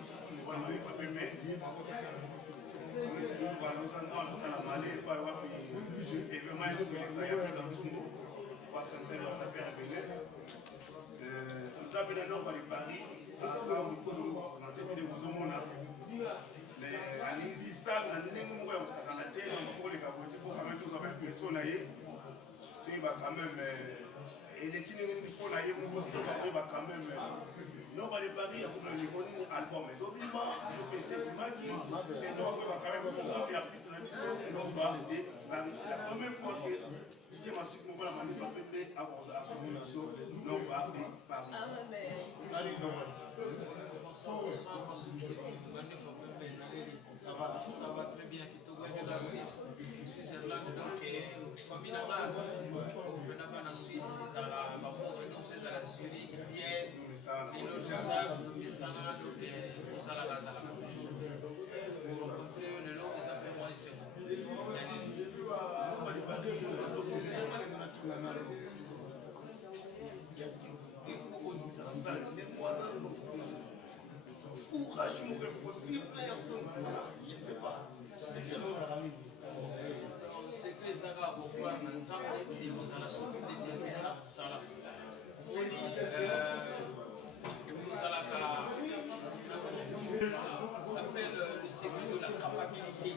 surtout le voilà pas mais nous allons salamale pas wapi événement tout les gars dans Zumbo pas censé la saper rebelle nous avons dans Paris à ça on a été vous omona mais alingi sale na ndenge moko ya kusakana te pour les gars faut quand même tous avoir impression na ye tu vas quand même et les kinés pour la yémo va quand même non va les paris pour le niveau album mais obligatoirement je pensais que Maki et donc on va quand même pour les artistes la mission non va et Paris c'est la première fois que DJ Massuk mo la manif peut avoir la mission non va et Paris ah ouais mais allez non ça va très bien qui te gagne la Suisse Switzerland donc famille là on a Suisse ça la donc c'est la Syrie bien et l'autre ça mais ça là donc vous allez la pour rencontrer le long des appels moi c'est qu'est-ce que ça courage possible je ne sais pas c'est que c'est que les agas vont pouvoir nous emmener et vous allez souffrir des déterminants ça la ça s'appelle le secret de la capacité.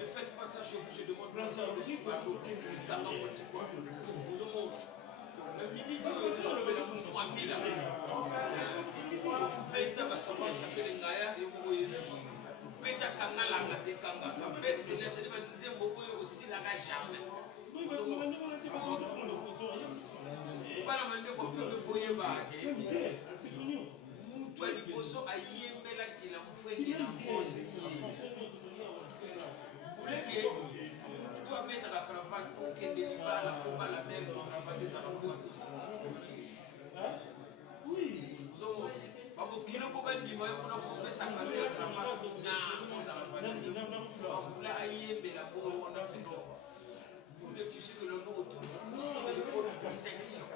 Ne faites pas ça chez vous, je demande pas ça. Toi liboso ayembela kila mfwengi na mboni uleke toi mettre la cravate pour que des libala pour pas la belle cravate ça va pas tout ça oui zo babo kilo ko bandi moyo kuna faut pesa kalo ya cravate na ça va pas donc là ayembela pour on a c'est bon pour le tissu que le mot autour aussi de haute distinction.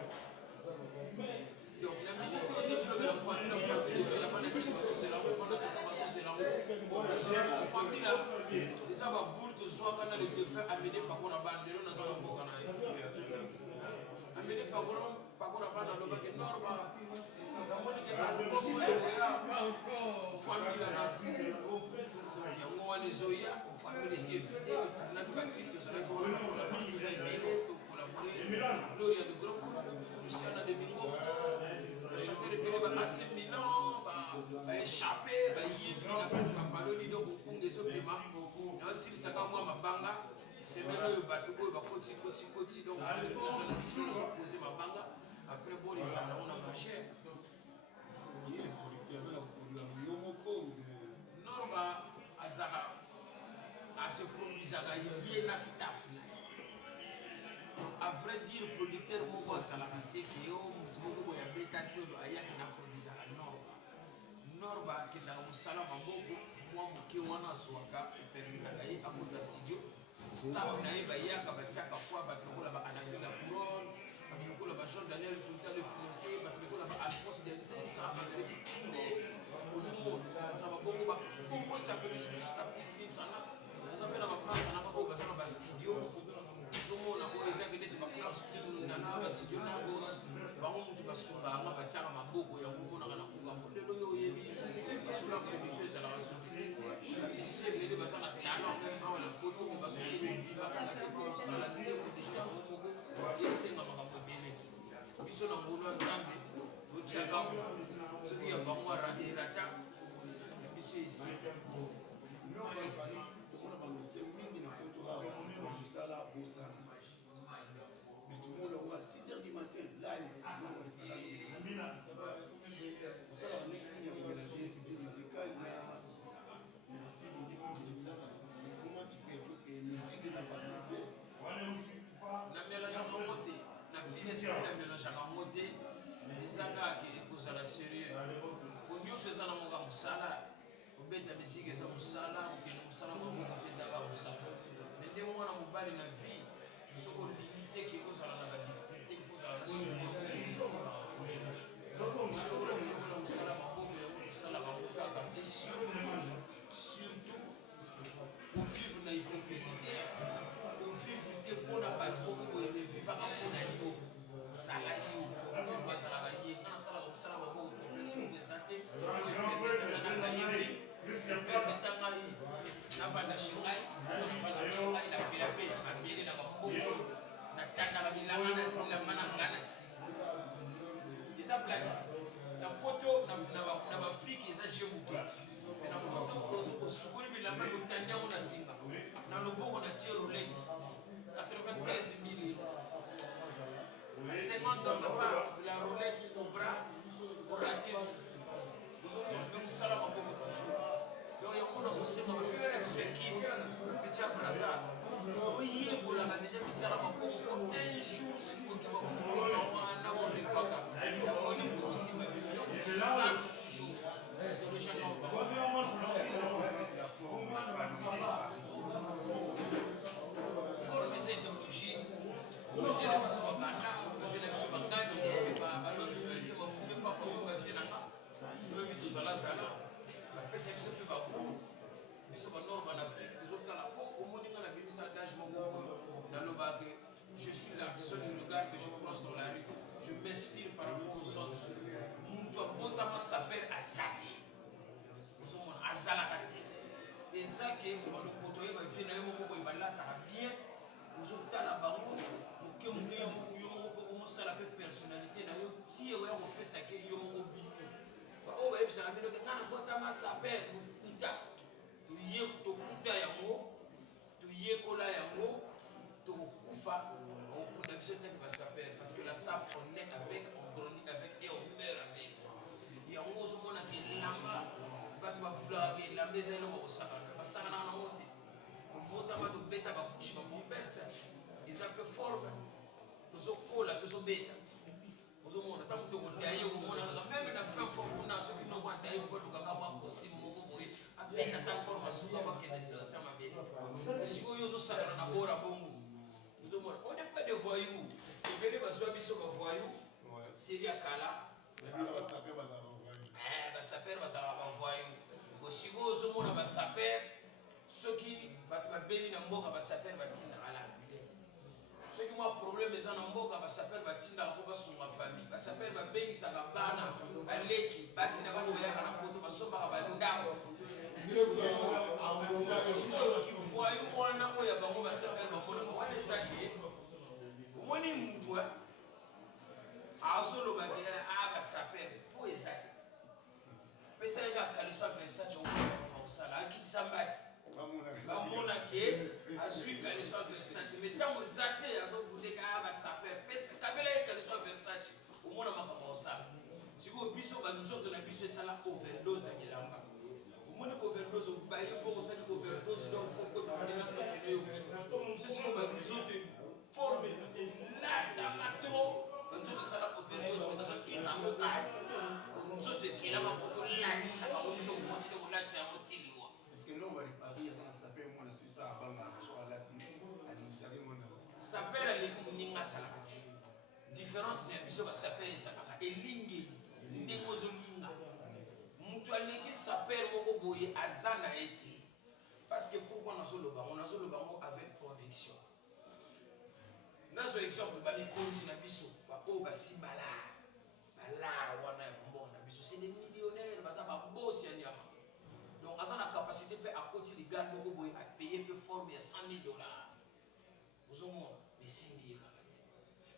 Donc la minute où on se lève la foi, on a pas de qu'il faut c'est là, on a ce qu'on c'est là. La famille là, et ça va boule de soi quand on a les deux frères amenés par qu'on a bandé là dans un bon canal. Amenés par qu'on a pas dans le bac énorme. La mode qui a beaucoup de famille là. Il y a moi les oya, famille les chefs, et on a qui va quitter cela qu'on a pas tous les mêlés. Gloria de groupe, Luciana de Mingo, le chanteur de Péné va passer Milan, va échapper, va y aller, va parler de Kung des autres membres. Et aussi, ça va moi ma banga, c'est maintenant le bateau, va côté, donc dans un style, on va poser ma banga. Après, bon, les salons, on a marché. Qui est le producteur de Yomoko? Norma, Azara, à ce produit, il y a un staff. À vrai dire, le producteur Mogo Salamate, qui est au Mogo et à Bétato, il y a un improvisé à Norba, qui est dans le salon à Mogo, moi, qui est un Swaka, permis à mon studio. Staff n'a pas eu à Kabachaka, quoi, Batrola, Anangela la couronne, Batrola, Jean Daniel, le financier, Batrola, Alphonse Denzel, ça va faire du Kinde, aux hommes, ça va beaucoup, ça peut le jouer, ça peut se dire, ça va pe na baplace na bango baza na bastudio ozomona oyo ezaki neti baplace nana bastudio na bos bango mutu basunganga batiaka maboko yango omonaka na kokambo lelo oyo oyebi sula production ezalaka soki bamisisi ebele baza na talent awa na poto me bazoyebi bakanga te mpo kosala te deja yango moko esenga makambo ebele biso na ngolo ya nzambe totiaka soki ya bango erata biso esi c'est mingi na poto awa mosala bosana mais tout le monde a 6h du matin live musical comment tu fais parce que musique est la facilité na mélangeaka ngo te na business na mélangeaka ngo te ezaka ke kozala sérieux po nyonso eza na monga mosala kobeta misiki eza mosala kokende mosala mabongo mpe ezaka mosala me nde mwana mobali na vie soko limite ke kozala na badifikulte ikozala na suiona mosala mabongo yango kosala bango kaka mpe surtout ovivre na hypocrisie ovivre te mpona bato oyo evivaka mpona yo sala yo bazalaka ye nga nasalaka mosala mabongo complexe moko eza te oyo na ganye vie permeta ngai navanda shingai na pela pe mabele na bakoko natandaka bilanga na bilamba na nga na si eza blage na poto na baafrike eza jebuke na poto osukoli bilamba lotandi yango na singa na loboko na tie rolex 93 000 50 papa la rolex au bras orate mosala maboko toujours yango nazosenga bapeti na biso ya kini peti ya brazar oyekolaka deja misala maboko un jour soki bokema kofona wana bolevaka yamoni mokosima forme eza idéologie bavie na biso babanda bavie na biso bangantie baloki pelite bafume papa oyo bavie nanga oyebi tozalazala bapesa biso mpe bakulu biso banorme en afrique tozotala po omoninga na bimisa dage moko boye nalobake je suis l'artisan du regard que je croise dans la rue je m'inspire par rapport aux autres mutu abotama saper azati ozomona azalaka te eza ke balokoto oyo bavie na yo moko boye balataka bien ozotala bango moke moke yo moko mpo komosala mpe personnalité na yo tie oya kopesake yo moko bino oyo bayebisaka bino ke nga na botama saper lokuta tokuta yango toyekola yango tokufa okunda biso etaki basaper parce que la sape on est avec on grandit avec et on meurt avec yango ozomonaka elamba bato babulaka elamba eza eloko kosakana basakanaka nango te tobotama tobeta bakushe bapomperse eza mpe forme tozokola tozobeta ozomona ntango tokodaye okomonaka meme na fin forme kuna soki noko adaye fo batokaka mwa kosime moko boye abeta ta forme asuka bakende silence ya mabele esikoyo ozosakana na bora bongo ozomona on n'est pas de voyou ebele bazwa biso bavoyou série ya kala basaper bazalaka bavoyou osikoyo ozomona basaper soki bato babeli na mboka basaper batindaka la soki mwa problème eza na mboka basaper batindaka mpo basunga famille basaper babengisaka bana baleki basi na bango bayaka na poto basombaka bandako kivoyu wana oyo ya bango basaper bamonaka wana ezake omoni mutu azolobaki basaper mpo eza te pesa yaka kaliswa versace omonaka kosala akitisa mbati bamona ke azwi kaliswa versace me ntango eza te azobundeka basaper kabela ye kaliswa versace omona makambo osala sikoyo biso banzoto na biso esala overdose ya bilamba omoni overdose baye bongo osali overdose donc fo kotokonenasoakende yo kiti sesiko banzoto forme elatama tro banzoto esala overdose metozokinaango kati nzoto ekelama kotolatisa bango tokotile kolatisa yango tilimwa saper aleki moninga asalaka te différence ya biso basaper ezalaka elingeli ndenge ozolinga moto aleki saper moko boye aza na ye te Parce que pourquoi on a le bango avec conviction. Dans un exemple, on continue à biso, on va si malade. C'est des millionnaires, donc, on a la capacité à côté de garde à payer pour former $100,000. Vous avez mais si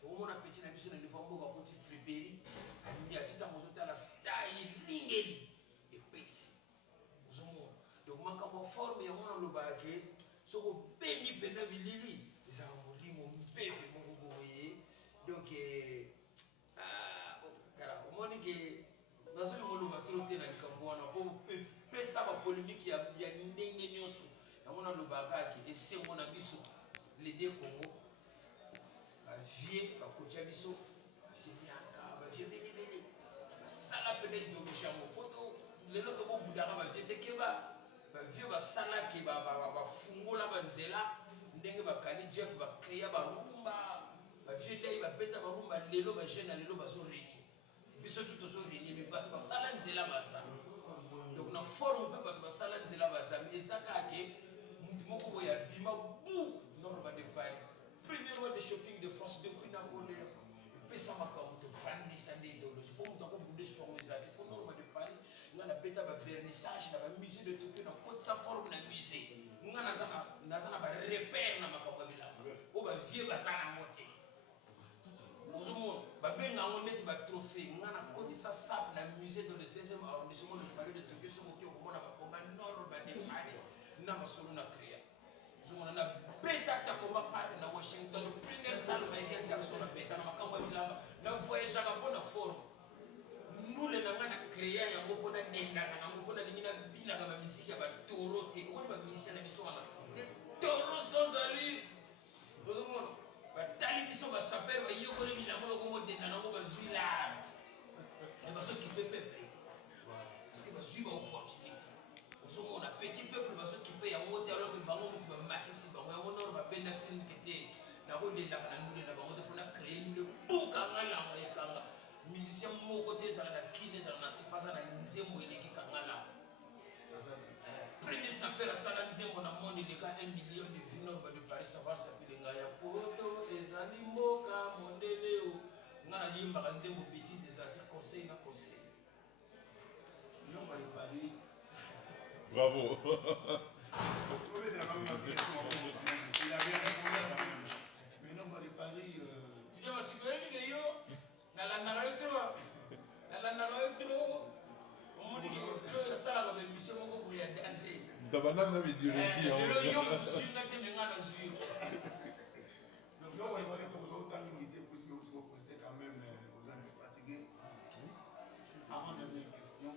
on a petit na biso na niveau mboka côté friperi ani atita mozota la style lingeli et pesi. Vous avez donc makambo forme ya mwana lobake soko beni pena bilili les amolimo mbeve moko boye donc kala omoni ke nazoli moluba trop te na likambo wana po pesa ba polémique ya ndenge nyonso ya mwana lobaka ke esengo na biso les deux Congo vie bakotia biso vie nyaka vie belebele basala pene idéologie yango poto lelo tokobudaka bavie tekeba bavie basalaki bafungola banzela ndenge bakani jeff bakrea barumba bavie lei babeta barumba lelo bajeune na lelo bazoreni biso tu tozoreni me bato basala nzela baza donc na forme mpe bato basala nzela baza me ezakake mutu moko boye abima bu nombre badepari premier roi de shopping de France depuis Napoléon. Et puis ça m'a comme de vendre des idéologies. Pour nous, on a beaucoup de soins aux amis. Pour nous, de Paris, on a pété un vernissage dans le musée de Tokyo, dans côte sa forme dans le musée. Nous avons un repère dans ma capacité. On va vivre ça à monter. Nous avons un trophée. Nous avons côté ça sable dans le musée dans le 16e arrondissement de Paris de Tokyo. Nous avons un combat nord de Paris. Nous avons créé. On a bêta takoma part na Washington, le premier salle Michael Jackson a bêta na makambo bilamba na voyage à la bonne forme. Nous les nangana créé ya ngopona denda na ngopona lingina bina na musique ya ba toro te ko ba musicien na biso wana. Les toros sans ali. Bozomona ba tali biso ba saper ba yoko le bilamba ko denda na ngo ba zuila. Et ba so qui peut peuple. Parce que ba zuiba opportunité. On a petit peuple qui peut y avoir alors que bango qui va matisi bango on a benda film qui était na rode la kana nous na bango de fona créer le bouka ngala ya kanga musicien mo côté ça na kine ça na sifaza na nzembo ile ki kangala premier saper à sala nzembo na monde de 1 million de vues de Paris ça va s'appeler ngaya poto ezali mboka mondeleo ngala yimba nzembo bêtise ça te conseil na conseil non va les Paris. Bravo. Il avait mais non, les paris. Tu dois se faire des yo. Dans la narrative, on dit que ça la mission pour y danser. Dans la même idéologie. Le yo tu suis na te menga na suivre. Donc non, c'est vrai que vous autant limité parce que vous posez quand même vous êtes fatigué. Avant dernière question,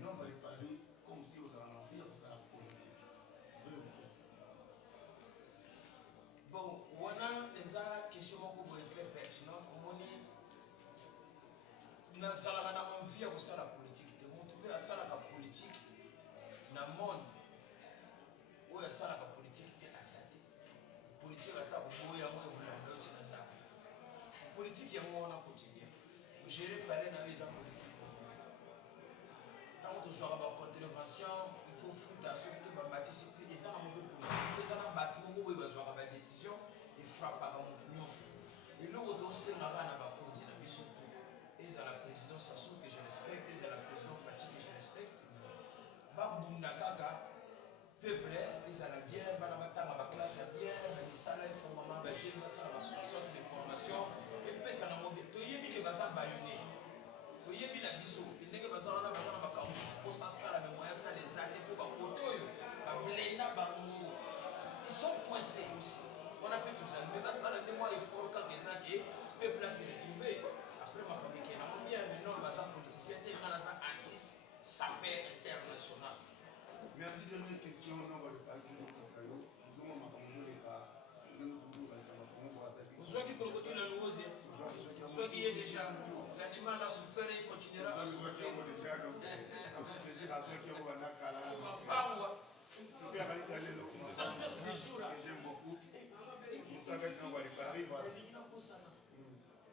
non, les paris comme si vous en envie de ça politique. Bon, wana eza question moko boye très pertinente omoni nazalaka na envie ya kosala politique te motu mpe asalaka politique na monde oyo asalaka politique te aza te politique ata koboya yango ekolanda yo ti na ndako politique yango wana quotidien ogere pale na yo eza politique ntango tozwaka bacontervention il faut futa soki te bamatisi mpe eza na moto politique eza na bato moko boye bazwaka badécision efrappaka motu nyonso eloko tosengaka na bakonzi na biso to ezala président Sassou que je respecte ezala président Fati que je respecte babunda kaka peuple ezala bien bana batanga baklasse ya bien na misala efongama bagene basala basorte de formation epesa nango bien toyebi ke baza bayone toyebi na biso ndenge baza wana baza na makambo mosusu mposa asala me moya asala eza te mpo bakote oyo bablenda bango ils sont coincés aussi on a pu tout ça mais basala nde mwa effort kaka eza ke peuple a se retrouvé après makambo ekena mo bien maintenant baza politicien te nga naza artiste saper international. Merci. Dernière question. Non, on va le parler de notre caillou. Nous avons makambo les cas. Soit qui crocodile la nouose, soit qui est déjà, l'animal a souffert et continuera à souffrir. Santos de jour. J'aime beaucoup. Vous savez qu'on va les paris.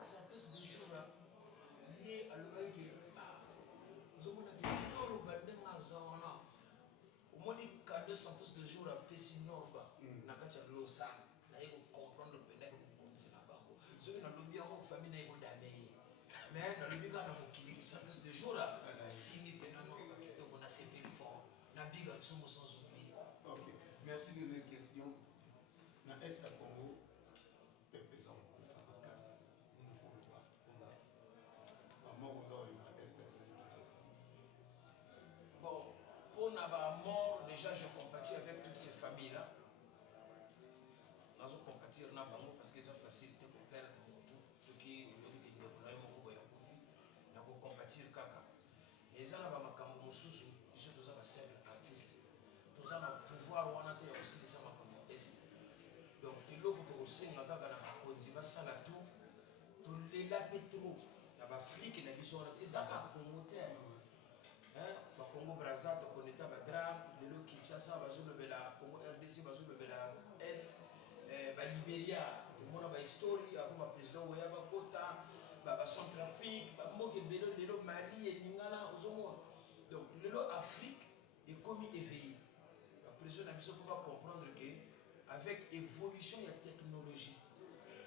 Santos de jour. Lié à l'oreille de nous avons dit que nous avons dit au moins 42 Santos de jour. pesi norba na kati ya Lausanne na ye comprendre pe na ko komisa bango so na lobi yango famille na ye ko dame mais na lobi ka na mokili sentence de jour là simi pe na norba kitoko na sepeli fort na biga tsumo sans oublier. Ok, merci de les questions. Na est à Congo peuple en kufa makasi ni ko ba oza maman oza na est bon pour na ba mort déjà je compatis avec toutes ces familles là. Nazo compatir na bango parce que ça facilite pour perdre ce qui yoki de ko na yo ko ya kufi na ko compatir kaka. Les ana ba makambo mususu biso toza ba simple artiste. Toza na pouvoir wana te ya aussi ça makambo est. Donc eloko to kosenga kaka na bakonzi basala tout tolela petro na ba flic na biso wana ezaka communautaire. Ba Congo Brazza to koneta ba drame lelo Kinshasa bazolobela Congo RDC bazolobela est ba Liberia tomona ba histoire avant ba président oya ba kota ba Centrafrique ba moke belo lelo Mali et Lingala ozomona. Donc lelo Afrique est comme éveillé. La président na biso faut pas comprendre que avec évolution de la technologie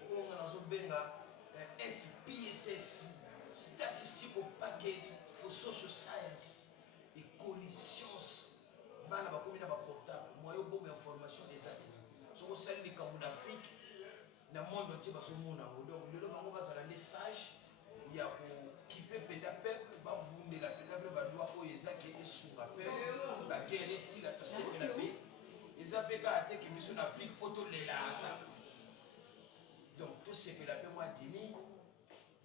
on a benga SPSS statistique au package for social science et science bana ba komina ba portable moyo bombe information exacte so ko sali de Cameroun d'Afrique na monde entier ba so mona donc lelo bango ba sala des sages ya ko kipe penda peuple ba bunde la penda ba doit o ezaki esunga peuple ba guerre si la toseke la paix ezapeka ate ki biso na Afrique photo lela ata donc to sepela pe moi dimi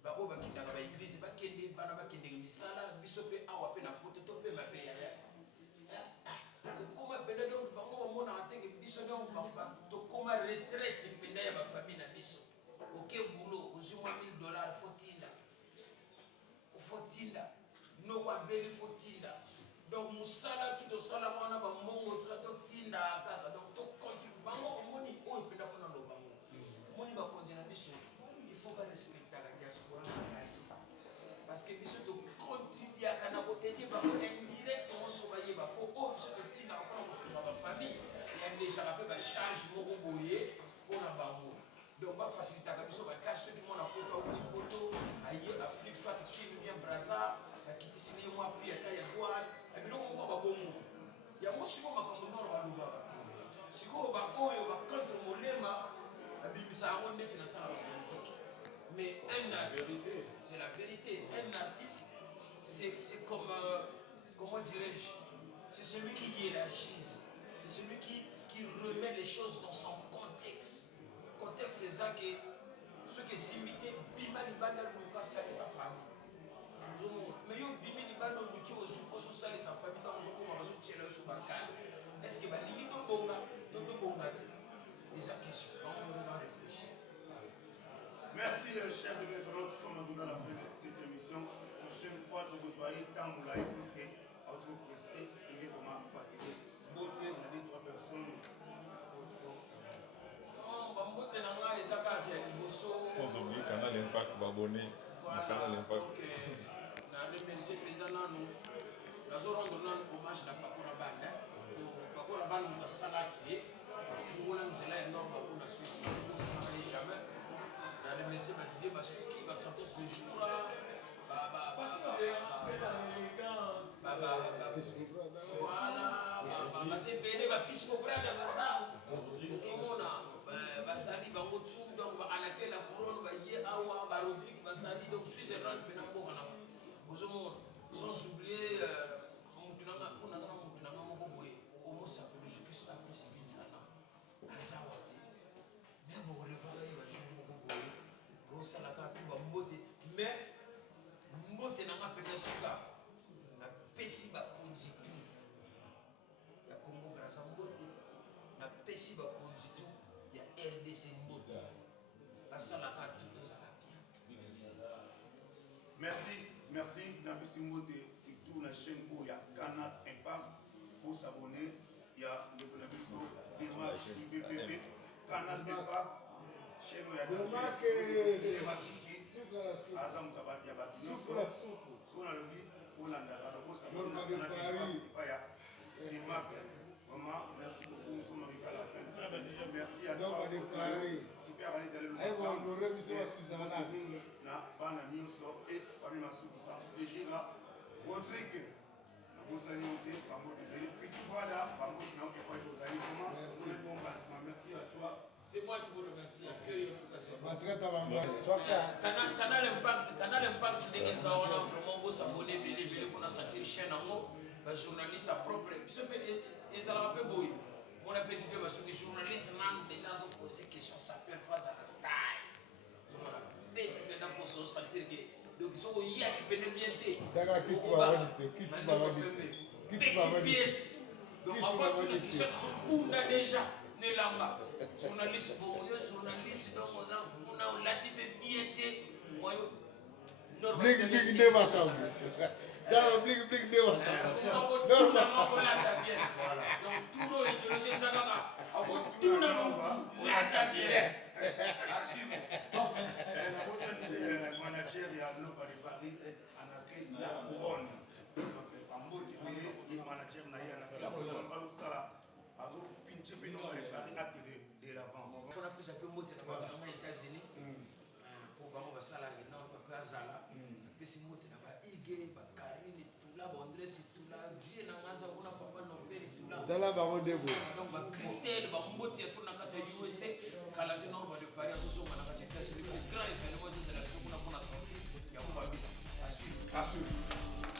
ba o ba kinda ba église ba kende bana ba kende misala biso pe awa pe na photo to pe ma pe ya comment penda donc ba ko mona ate ki biso donc ba to koma retraite penda ya ba famille na biso OK boulot ozuma $1000 fotinda no wa beli fotinda donc musala tout sala mwana ba mbongo to tinda kaka donc to contribue bango moni o penda kona lo bango moni ba konjena biso il faut pas respecter la diaspora parce que biso to contribuer à kana ko aider ba indirectement so ba yeba ko o biso to tinda ko so ba famille ya déjà la pe ba charge moko boye pour na bango donc ba faciliter ka biso ba cash ceux qui mona ko ka uti poto aye Afrique soit qui bien Brazza la kitisi moi puis ata ya douane et puis donc on va bomo ya mo siko makambo noro ba luba siko ba oyo ba contre molema abimisa ngo neti na sala politique mais un artiste c'est la vérité un artiste c'est comme comment dirais-je c'est celui qui hiérarchise c'est celui qui remet les choses dans son contexte c'est ça que ce qui est imité bima libanda luka sa famille mais yo bimi libanda luki o suppose ça sa famille dans zo ko ma zo tchela so bakana est-ce que ba limite to bonga les questions on va réfléchir. Merci chers amis, nous sommes dans la fin de cette émission. Prochaine fois que vous soyez tant moulay puisque autre presté il est vraiment fatigué. Beauté on a dit 3 personnes. Sans oublier Canal Impact abonné à Canal Impact. Na remercier président nanu nazo rendre nanu hommage na Pakora Banda. Pakora Banda mutasala ki fungola nzela énorme pour la Suisse. On s'en jamais. Na remercier Didier Basuki ba Santos de Joura voilà c'est béné ba pisco brada basa komona basali bango tout donc ba anake la couronne ba ye awa ba Rodrigue basali donc Switzerland pena ko wana ozomona sans oublier mutunanga pona kana mutunanga moko boye omo sapologie que ça plus c'est sana asawati même bon le voilà il va jouer moko boye ko sala ka tout ba mbote mais mbote nanga pena suka na pesi ba konzi tout ya Congo Brazza mbote na pesi ba konzi tout ya RDC mbote basala ka tout ça bien merci Nabisi Mbote surtout la chaîne où il y a Canal Impact pour s'abonner il y a le Nabiso démarche IVPP Canal Impact chaîne où il y a des Masuki Azam Kabati Abati so na lobi Olanda pour s'abonner Canal Impact il y a des marques vraiment merci beaucoup nous sommes merci à toi. Super année de na bana nyonso et famille masuki sans gira Rodrigue Bozani Ote Bango de Petit Brada Bango na Epoy Bozani comment merci à toi. C'est moi qui vous remercie. Canal Impact ndenge eza wana vraiment bosabone ebele mpona sentir chaîne yango bajournaliste apropre biso mpe ezalaka mpe boye mona mpe dide basoki journaliste nanu déjà azopose question sapele fo azala style beti mpena poso osentir ke donc soko oyaki pene bien te petit pièce donc avant tuna kiso tozokunda déjà nelamba journaliste bon yo journaliste donc oza kuna olati mpe bien te moyo Bling ne matam. Dans bling ne matam. Non, non, bien. Donc tout le idéologie ça va. Avant tout le monde la bien. À suivre. Le manager et Arnaud Paris en accueil la couronne. Donc en mode le manager n'a rien la couronne pas ça. Alors pinche bino Paris accueil de l'avant. On a plus un peu monter dans les États-Unis. Pour voir on va ça là énorme papa Zala. Pesi mote na ba Ige ba Karine tout là ba Andrés tout là vie na ngaza kuna papa no pere tout là dans la baron de bo donc ba Christelle ba mbote ya tuna kata USA kala te no ba de Paris so so na kata kasi le grand événement de la kuna kuna sortie ya famille à suivre.